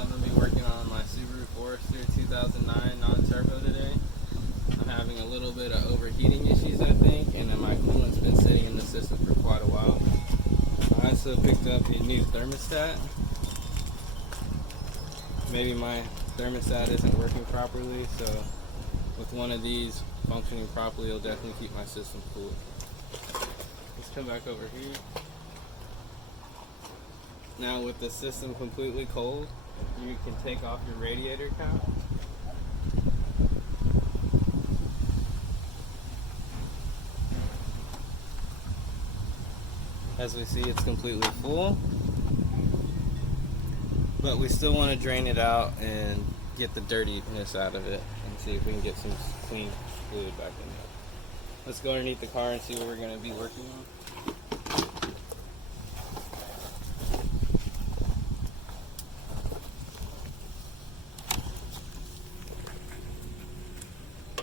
I'm going to be working on my Subaru Forester 2009 non-turbo today. I'm having a little bit of overheating issues, I think, and then my coolant's been sitting in the system for quite a while. I also picked up a new thermostat. Maybe my thermostat isn't working properly, so with one of these functioning properly, it'll definitely keep my system cool. Let's come back over here. Now with the system completely cold, you can take off your radiator cap. As we see, it's completely full, but we still want to drain it out and get the dirtiness out of it and see if we can get some clean fluid back in there. Let's go underneath the car and see what we're going to be working on.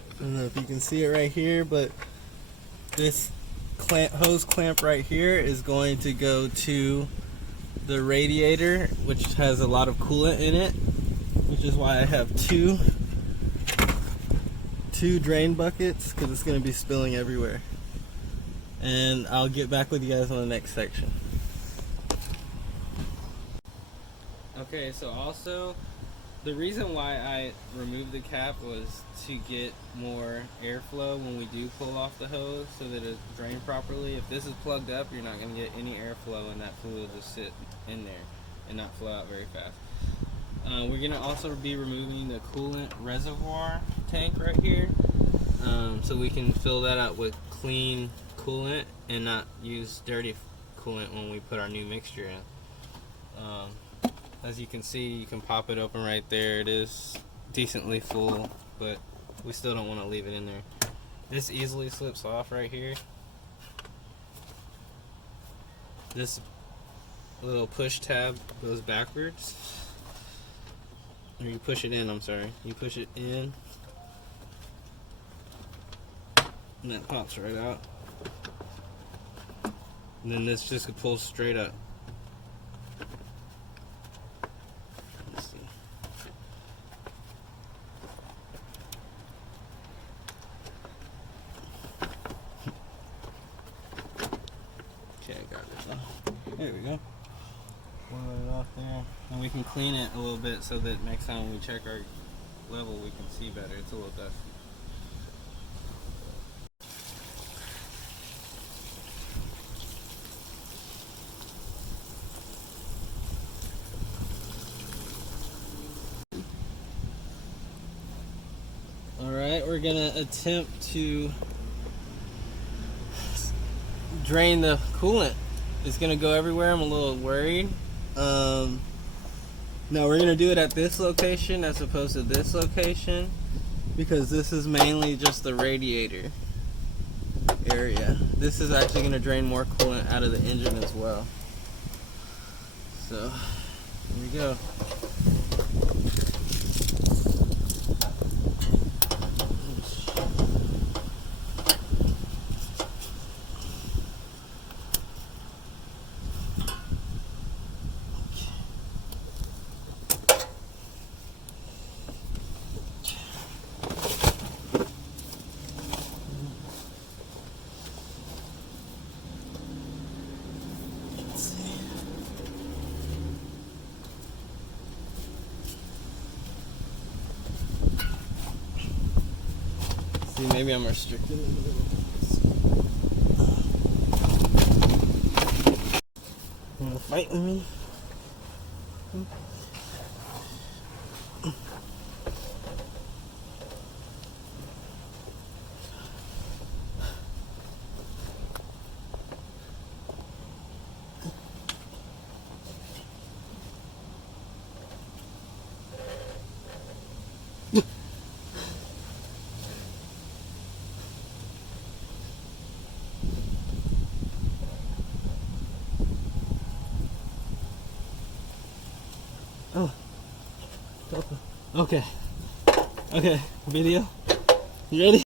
I don't know if you can see it right here, but this hose clamp right here is going to go to the radiator, which has a lot of coolant in it, which is why I have two drain buckets, because it's going to be spilling everywhere. And I'll get back with you guys on the next section. Okay, so also the reason why I removed the cap was to get more airflow when we do pull off the hose so that it drains properly. If this is plugged up, you're not going to get any airflow, and that fluid will just sit in there and not flow out very fast. We're going to also be removing the coolant reservoir tank right here, so we can fill that out with clean coolant and not use dirty coolant when we put our new mixture in. As you can see, you can pop it open right there. It is decently full, but we still don't want to leave it in there. This easily slips off right here. This little push tab goes backwards. Or you push it in, I'm sorry. You push it in, and that pops right out. And then this just pulls straight up. Okay, I got it. There we go. Boil it off there. And we can clean it a little bit so that next time we check our level we can see better. It's a little dusty. Alright, we're gonna attempt to drain the coolant. It's gonna go everywhere. I'm a little worried. Now we're gonna do it at this location as opposed to this location, because this is mainly just the radiator area. This is actually gonna drain more coolant out of the engine as well. So here we go. See, maybe I'm restricted a little bit. You wanna fight with me? Oh. Okay. Okay. Video. You ready?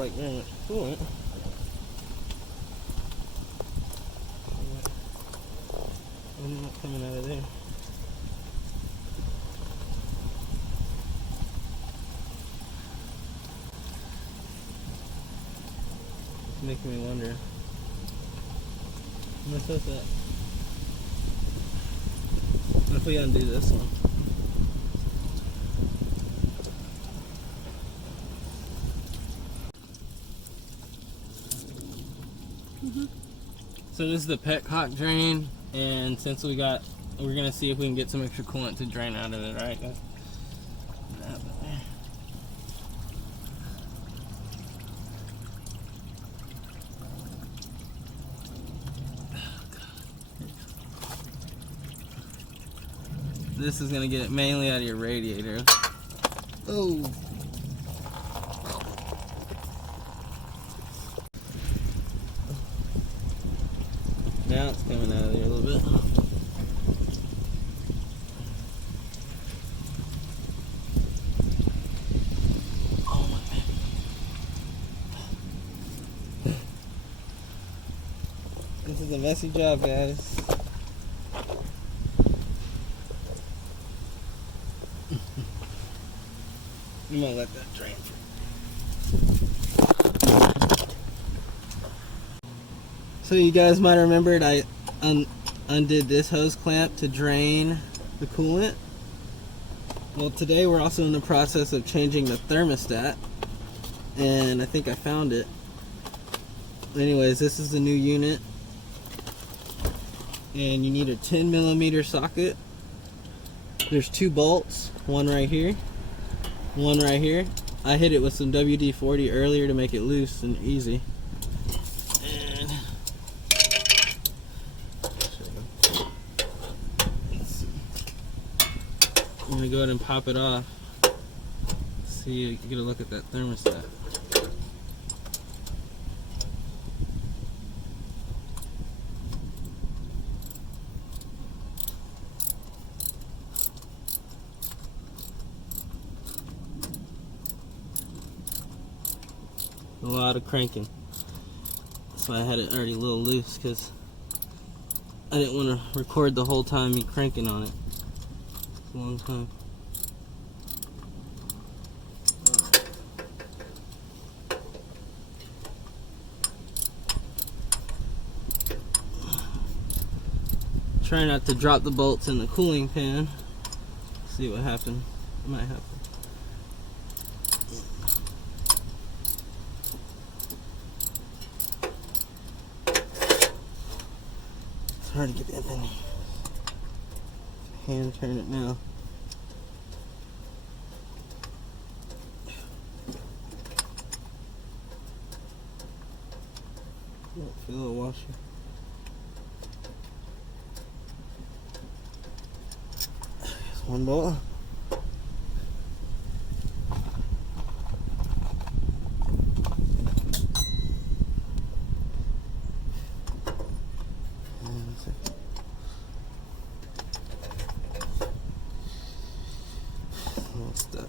like very much coolant. I'm not coming out of there. It's making me wonder. What's that? What if we undo this one? So this is the petcock drain, and since we're gonna see if we can get some extra coolant to drain out of it, right? This is gonna get it mainly out of your radiator. Oh. Now it's coming out of there a little bit. Oh my man. This is a messy job, guys. I'm gonna let that drain for. So you guys might have remembered I undid this hose clamp to drain the coolant. Well, today we're also in the process of changing the thermostat, and I think I found it. Anyways, this is the new unit, and you need a 10mm socket. There's 2 bolts, one right here, one right here. I hit it with some WD-40 earlier to make it loose and easy. And I'm gonna go ahead and pop it off. See, get a look at that thermostat. A lot of cranking. So I had it already a little loose because I didn't want to record the whole time me cranking on it. It's a long time. Try not to drop the bolts in the cooling pan. See what happens. It might happen. It's hard to get that thing. Hand turn it now. Feel the washer. There's one bolt. Stuck.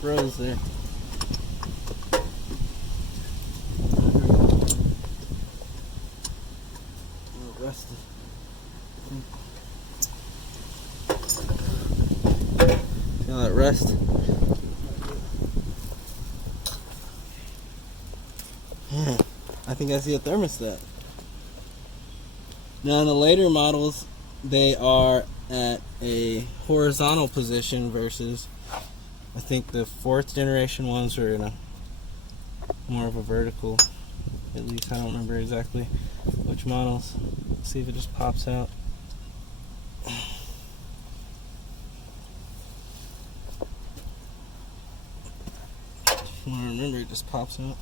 Froze there. Rusted. Feel that rust? Yeah, I think I see a thermostat. Now in the later models, they are at a horizontal position versus I think the 4th generation ones are in a more of a vertical. At least I don't remember exactly which models. Let's see if it just pops out. If I remember, it just pops out.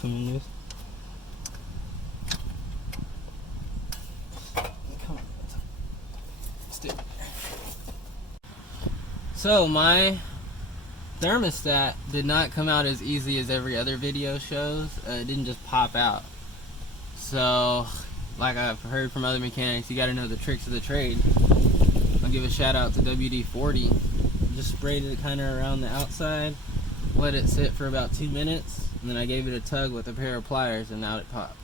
Come on. So my thermostat did not come out as easy as every other video shows. It didn't just pop out. So, like I've heard from other mechanics, you got to know the tricks of the trade. I'll give a shout out to WD-40. Just sprayed it kind of around the outside, let it sit for about 2 minutes, and then I gave it a tug with a pair of pliers, and out it popped.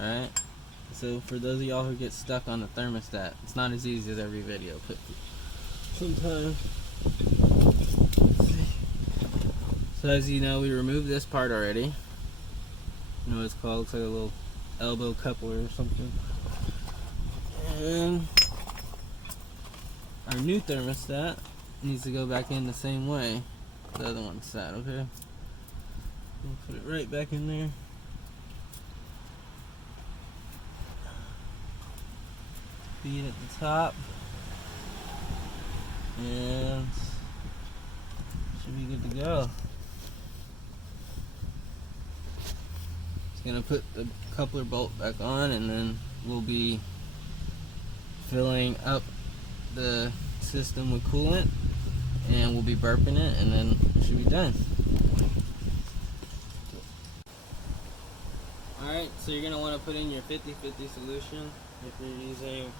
Alright? So for those of y'all who get stuck on the thermostat, it's not as easy as every video. But sometimes. So as you know, we removed this part already. You know what it's called? Looks like a little elbow coupler or something. And our new thermostat needs to go back in the same way the other one sat, okay? We'll put it right back in there. Feed at the top. And should be good to go. Just gonna put the coupler bolt back on, and then we'll be filling up the system with coolant, and we'll be burping it, and then it should be done. Alright, so you're gonna want to put in your 50-50 solution if you're using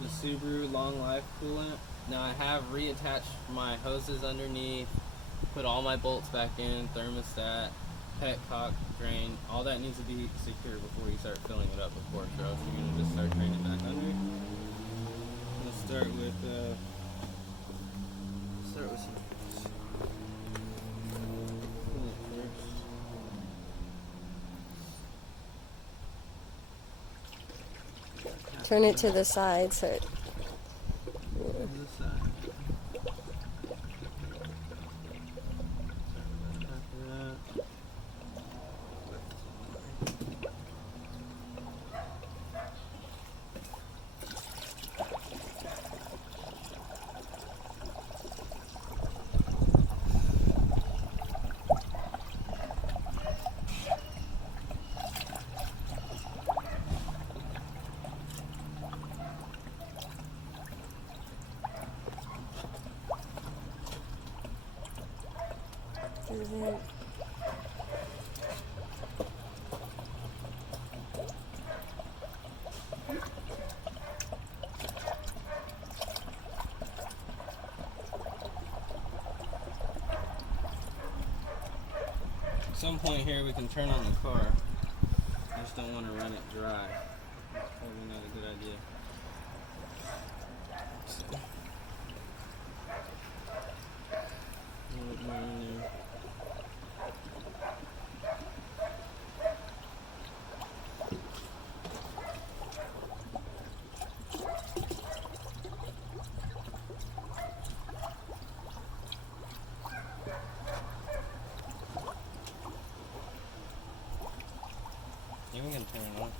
the Subaru long life coolant. Now I have reattached my hoses underneath, put all my bolts back in, thermostat, petcock, drain, all that needs to be secure before you start filling it up, of course, or else you're going to just start draining back under. Let's start with some coolant first. Turn it to the side so it... At some point here we can turn on the car. I just don't want to run it dry. That's probably not a good idea. A little bit more in there. Yeah, we can turn it on.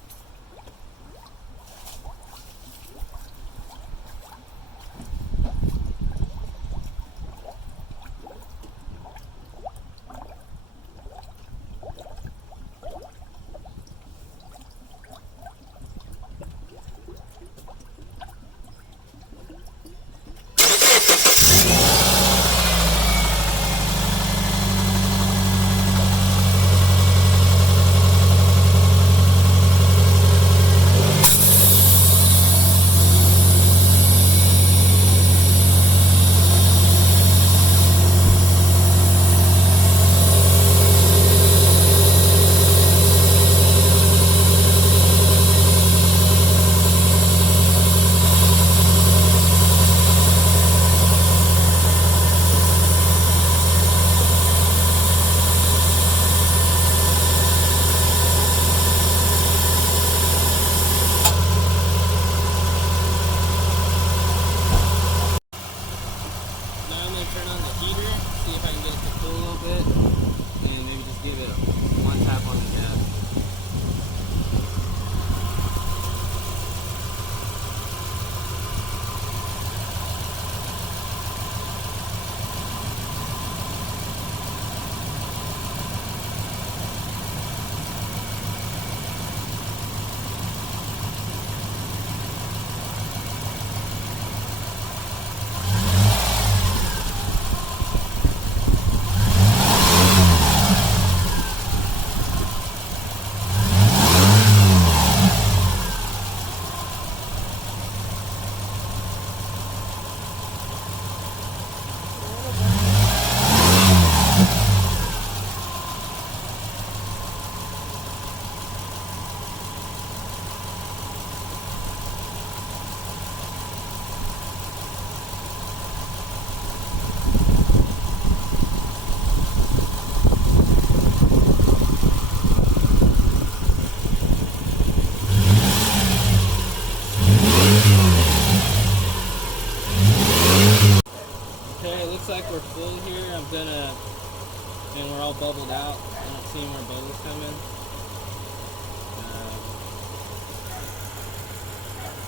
bubbled out. I don't see more bubbles coming.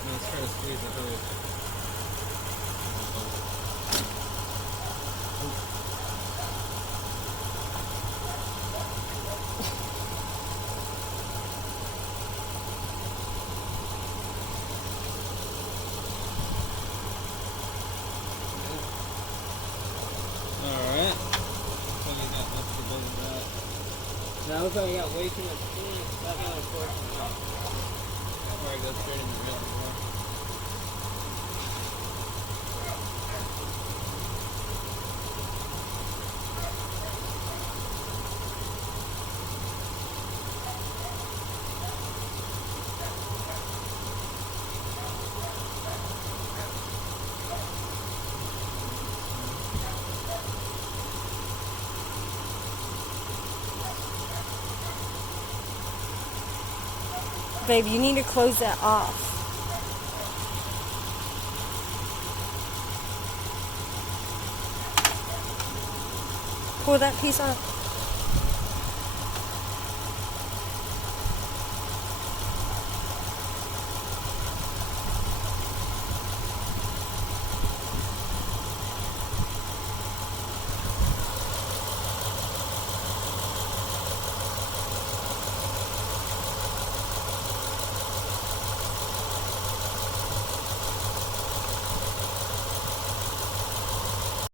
Let's try to squeeze the hose. Alright. So we got most of the bubbles out. Now looks like I got way too much coolant stuck in the portion out. Before I go straight in the reservoir. Babe, you need to close that off. Pull that piece off.